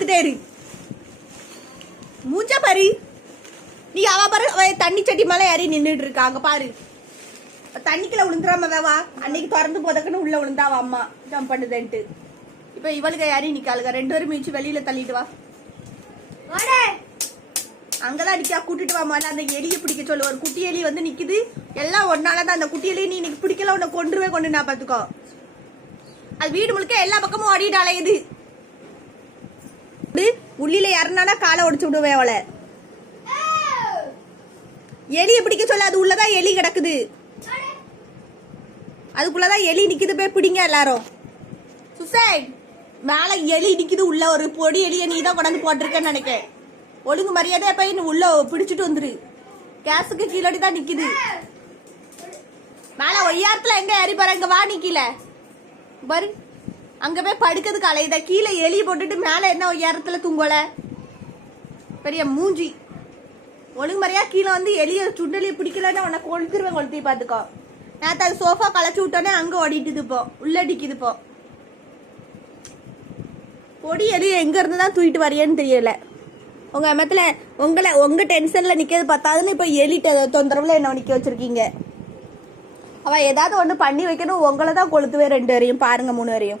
பாத்துட்டே இரு. மூஞ்ச பாரு. நீ அவ பாரு தண்ணி சட்டி மேல ஏறி நின்றுட்டு இருக்கா. அங்க பாரு தண்ணிக்குள்ள விழுந்துடாம வேவா. அன்னைக்கு திறந்து போதக்குன்னு உள்ள விழுந்தாவா அம்மா ஜம்ப் பண்ணுதுன்ட்டு. இப்ப இவளுக்கு யாரி நிக்காளுங்க 2 பேரும் மிதிச்சு வெளியில தள்ளிட்டு வா. அங்கதான் நிக்கா. கூட்டிட்டு வா மாதிரி அந்த எலியை பிடிக்க சொல்லு. ஒரு குட்டி எலி வந்து நிக்குது. எல்லாம் ஒன்னாலதான். அந்த குட்டி எலி நீ இன்னைக்கு பிடிக்கல உன்னை கொண்டு நான் பாத்துக்கோ. அது வீடு முழுக்க எல்லா பக்கமும் ஓடிட்டு அலையுது. உள்ளில இறனானா காலை உடைச்சு விடுவேன் அவளை. எலியை பிடிக்க சொல்ல. அது உள்ளதான் எலி கிடக்குது. அதுக்குள்ளதான் எலி நிக்குது. போய் பிடிங்க எல்லாரும். சுசைட் மேல எலி நிக்குது. உள்ள ஒரு பொடி எலியை நீ தான் கொண்டாந்து போட்டிருக்கேன்னு நினைக்கிறேன். ஒழுங்கு மரியாதையா போய் உள்ள பிடிச்சிட்டு வந்துரு. கேஸுக்கு கீழடி தான் நிக்குது. மேல ஒய்யாரத்துல எங்க ஏறி பாரு. இங்க வா நிக்கல பாரு. அங்க போய் படுக்கிறதுக்கு அலையுத. கீழே எலி போட்டுட்டு மேல என்ன ஒய்யாரத்துல தூங்கல. பெரிய மூஞ்சி. ஒழுங்கு மரியா கீழே வந்து எலிய சுண்டலிய பிடிக்கலன்னு உன்னை கொளுத்துருவேன். கொளுத்தி பாத்துக்கோ. நேத்து அது சோஃபா களைச்சு விட்டோன்னே அங்க ஓடிட்டுது. போ உள்ள அடிக்குது. போ பொடி எலிய எங்க இருந்துதான் தூக்கிட்டு வரையன்னு தெரியல. உங்க அம்மத்துல உங்க டென்ஷன்ல நிக்கிறது பத்தாதுன்னு இப்ப எலிட்ட தொந்தரவுல என்ன நிக்க வச்சிருக்கீங்க. அவ ஏதாவது ஒண்ணு பண்ணி வைக்கணும். உங்களை தான் கொளுத்துவே 2 பேரையும் பாருங்க 3 பேரையும்.